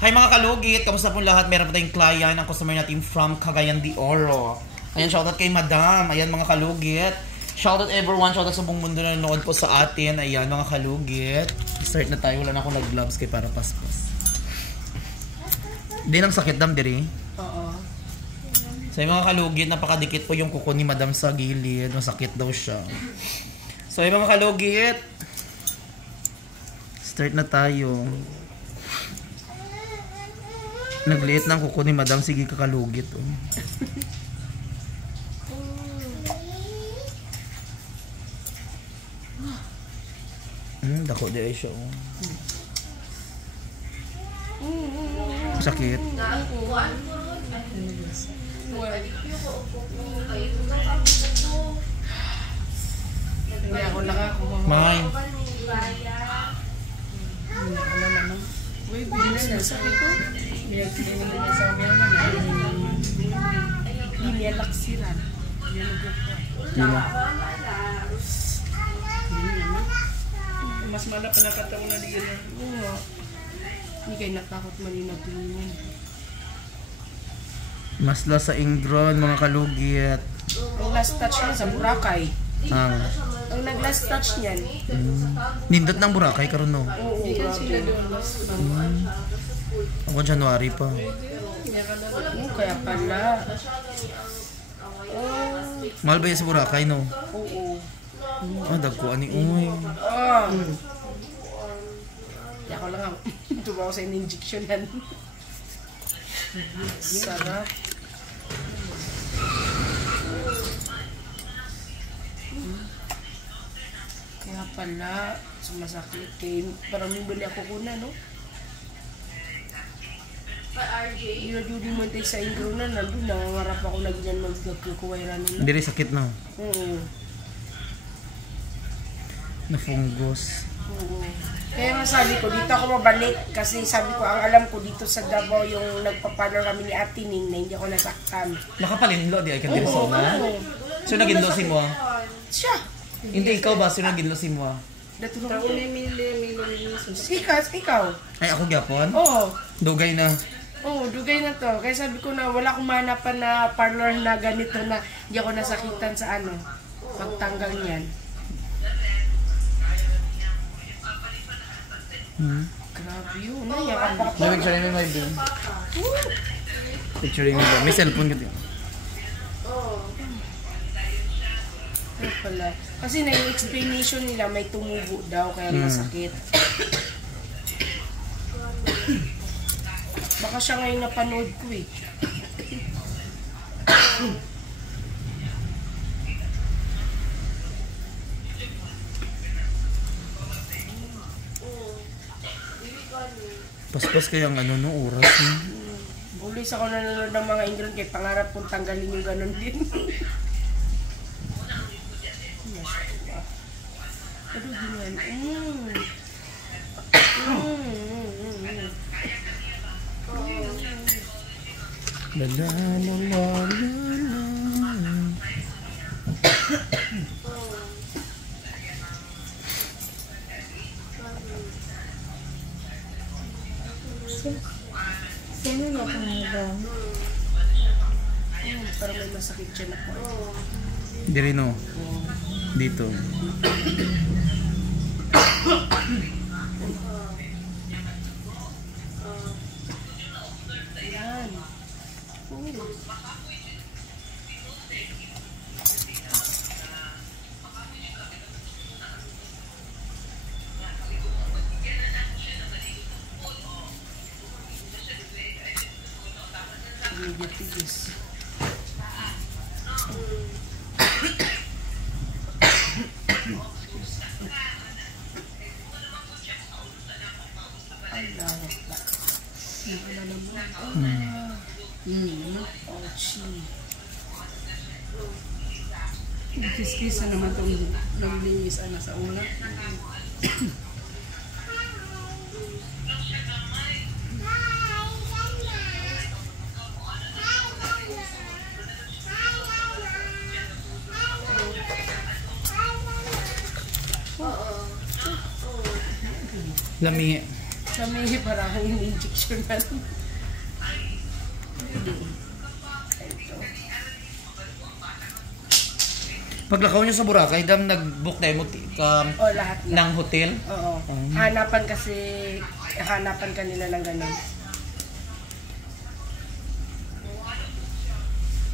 Hi mga kalugit, kamusta po lahat? Meron pa tayong client, ang customer natin from Cagayan de Oro. Ayan, shoutout kay Madam. Ayan mga kalugit. Shoutout everyone, shoutout sa buong mundo na nanonood po sa atin. Ayan mga kalugit. Start na tayo, wala na akong nag-gloves kay para paspas. Hindi nang sakit dam, diri? Oo. So yung mga kalugit, napakadikit po yung kuko ni Madam sa gilid. Masakit daw siya. So yung mga kalugit, start na tayo. Nagliit ng kuko ni Madam, sige kakalugit. Oh. Dako di ay siya. Oh. Sakit. Hindi ako nakakuha. May. Uy, bilis na sa ito. Pinagkilinig niya sa umiyaman. Hindi niya laksiran. Mas malap na nakataon na diyan. Oo. Hindi kayo natakot malinag tingin. Masla sa ingron mga kalugit. Ang last touch niya sa Boracay. Ang nag-last touch niyan. Nindot ng Boracay karon no. Oo, grabe. Ako January pa. Kaya pala. Mahal ba yan sa Boracay no? Oo. Dagko ani uy. Kaya ko lang tumawa sa in-injection yan. Sarap. Kaya pala, sumasakit kay parang bili ako kuna, no? Yun mo tayo sa ingro na, nandun, nangangarap ako na ganyan magkukuwairan nila. Hindi rin sakit no? Oo. Na fungus. Oo. Kaya nga sabi ko, dito ako mabalik kasi sabi ko, ang alam ko dito sa Davao yung nagpaparlor kami ni Ate Ning na hindi ako nasaktan. Nakapalinlo di ay kanil so na. So naginlo si mo. Siya. Hindi ikaw ba so naginlo si mo? Ikaw. Ay ako gyapon? Oo. Dugay na. Oo, dugay na to. Kaya sabi ko na wala akong mahanapan na parlor na ganito na hindi ako nasakitan sa ano, pagtanggal niyan. Grabe yun. Naiyak ako. May picture mo may bin. Picturing mo ba? May cellphone ko din. Kaya pala. Kasi na yung explanation nila may tumubo daw kaya masakit. Baka siya ngayon napanood ko eh. Paspas kaya ang ano no oras no. Ulis ako nanonood ng mga ingron kay pangarap kong tanggalin yung ganun din. Ano ganyan? La la la la la. Sino na pangalan? Parang may masakit dyan ako. Diri no. Dito. Yan. Tigis. Ay, lawak ba? Wala naman. Ouchie. Kiskisa naman itong naglinis sa ulat. Lami. Sa may parang in-injection na. Ito. Paglakaw nyo sa Boracay, dam nag-book na mo Lahat na. ng hotel. Oo. Hanapan kanila ng ganun.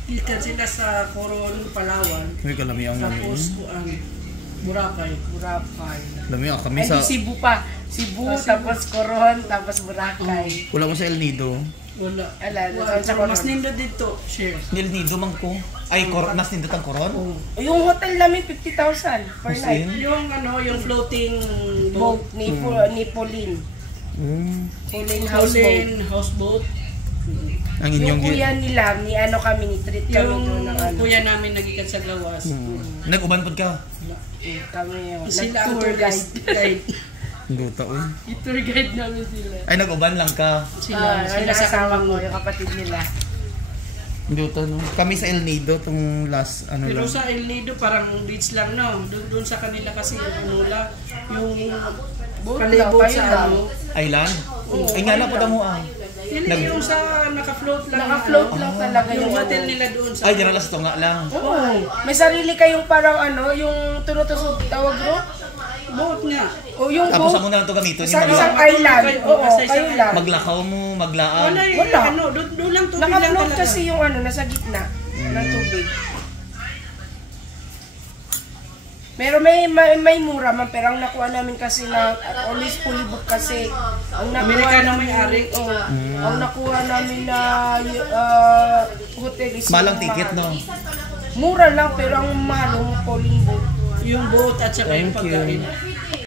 Ikan sila sa Coron, Palawan. Uy, kalami ang Tapos, Boracay. Boracay. Kalami ang kami Ay, sa... di Cebu pa. Cebu, tapos Coron, tapos Boracay. Wala mo sa El Nido. Wala. Ala, Wala. sa Coron. Mas nindo dito, share. El Nido man ko. Ay, nas nindot ang koron? Yung hotel namin, 50,000 per As night. in? Yung floating Boat, ni Pauline. Pauline houseboat. Pauline houseboat. Ang Yung inyong... kuya nila, ni ano kami, ni treat kami Yung doon ng ano. kuya namin nagikan sa Glawas. Nag-uban po ka? Kami, Sila ang nag-tour guide. guide. Guta, uy. I-tour guide namin sila. Ay, nag-uban lang ka. Sila Sila sa kasama ko, yung kapatid nila. Guta, no? Kami sa El Nido, tong last, ano Pero lang. sa El Nido parang beach lang, no? Doon sa kanila kasi ano lang, yung palibot sa ano. Island? Ay, nga na po damo ah. Hindi yung sa naka-float lang. Naka-float lang talaga Yung yung hotel nila doon sa... Ay, dyan lang sa tunga lang. Oo. May sarili kayong parang ano, yung tunutusog tawag bro? Boat nga. O yung Tapos boat. ako na lang ito gamitin Sa yung isang magla- island. Oo, Sa isang kayo lang. maglakaw mo, maglaan. Wala eh. Wala. Ano, doon lang tubig lang Naka-float talaga. kasi yung ano, nasa gitna ng tubig. Pero may mura man, pero ang nakuha namin kasi na always fully booked kasi ang nakuha Amerikano namin, may-ari. ang nakuha namin na hotel is Malang yung ticket, mahal. no? Mura lang pero ang mahal yung polling boat. Yung boat at saka yung Thank you. pagkain.